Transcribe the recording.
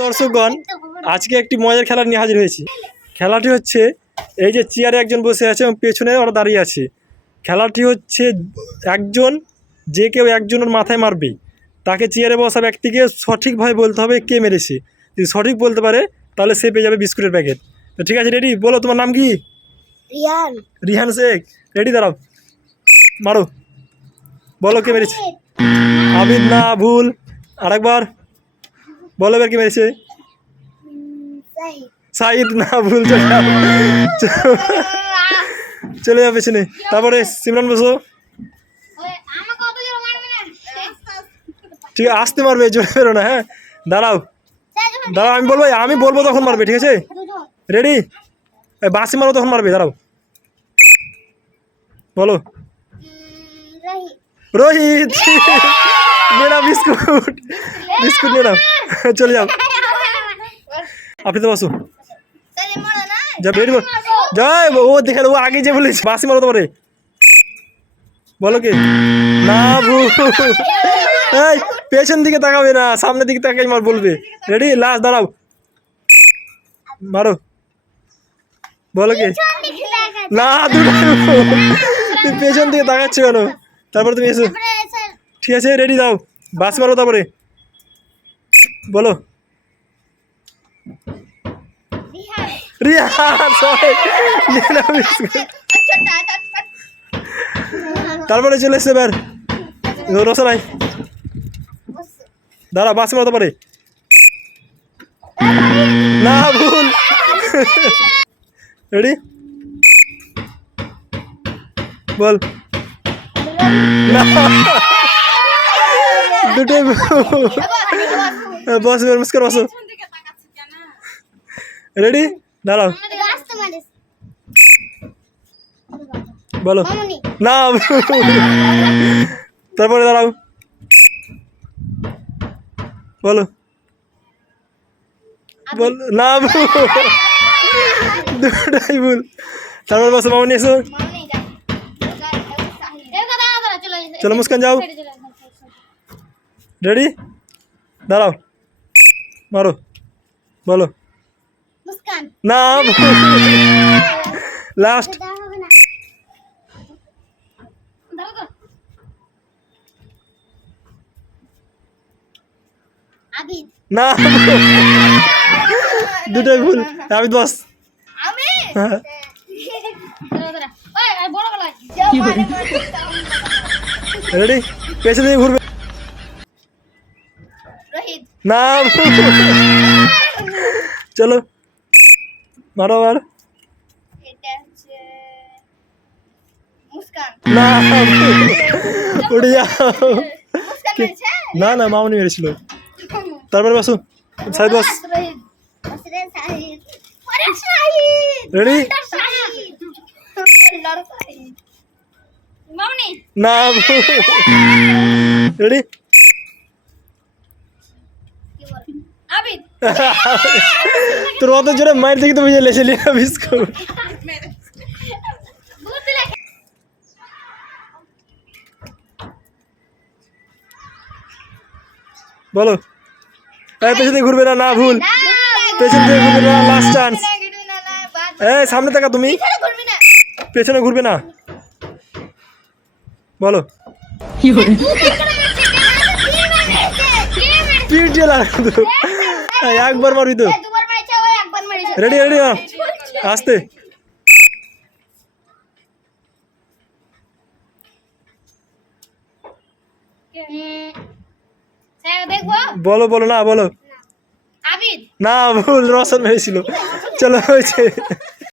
দর্শকগণ, আজকে একটি মজার খেলা নিয়ে হাজির হয়েছি। খেলাটি হচ্ছে এই যে চেয়ারে একজন বসে আছে এবং পেছনে ওরা দাঁড়িয়ে আছে। খেলাটি হচ্ছে একজন যে কেউ একজনের মাথায় মারবে, তাকে চেয়ারে বসা ব্যক্তিকে সঠিকভাবে বলতে হবে কে মেরেছে। যদি সঠিক বলতে পারে তাহলে সে পেয়ে যাবে বিস্কুটের প্যাকেট। তো ঠিক আছে, রেডি? বলো তোমার নাম কি? রিহান। রিহান শেখ। রেডি? দাঁড়াও, মারো। বলো কে মেরেছে। আবিদ না, ভুল। আরেকবার বলো এবার কে মেরেছে। সাইদ না, ভুল। চলে যাও পেছনে। তারপরে সিমরান বসো। ঠিক আছে, আসতে মারবে, জোরে বেরো না। হ্যাঁ, দাঁড়াও দাঁড়াও, আমি বলবো তখন মারবে, ঠিক আছে? রেডি? বাঁশি মারো তখন মারবে। দাঁড়াও, বলো। রোহিত। নিয়ে নাও বিস্কুট, বিস্কুট নিয়ে নাও। চলে যাও, আপনি তো বসো। যা রেডি? জয় ও দেখে ও আগে যে বলিস বাঁশি মারো তোমারে। বলো কে। না, ভুল। এই পেছন দিকে তাকাবে না, সামনের দিকে তাকাই মার বলবে। রেডি? লাস্ট, দাঁড়াও, মারো। বলো কে। না, তুমি পেছন দিকে তাকাচ্ছ কেন? তারপরে তুমি এসো। ঠিক আছে, রেডি? দাও, বাস মারো। তারপরে বলো। রিহান। তারপরে চলে এসছে এবার রোশনাই। দাঁড়া, বাস মারো। তারপরে না, ভুল। রেডি? বল। না, দুটোই বস, মুস্কার বসো। রেডি? দাঁড়াও, বলো। না, তারপরে দাঁড়াও, বলো। বল। না, দুটাই ভুল। তারপর বসো, মামনি এসো। চলো মুস্কান, যাও। রেডি? দাঁড়াও, মারো। বলো। না, লাস্ট। না, দুটাই ভুল। আবিদ বস। রেডি? পেছন দিয়ে ঘুরবে। না, চলো মারো আবার। না, উঠে যাও। না না, মামনি মেরেছিল। তারপরে বসো, সাইদ বস। রেডি? না, রেডি? তোর অত জোরে মায়ের দেখি তো বুঝে লেসে লিয়া বিস্কুট। বলো। পেছন দিয়ে ঘুরবে না। না, ভুল। পেছন দিয়ে ঘুরবে না, লাস্ট চান্স। এই সামনে থাকা, তুমি পেছনে ঘুরবে না। বলো। পিঠ জেলা একবার মারবি তো। রেডি? রেডি? আসতে। বলো, বলো। না, বলো। না, ভুল। রসন মেরেছিল। চলো, হয়েছে।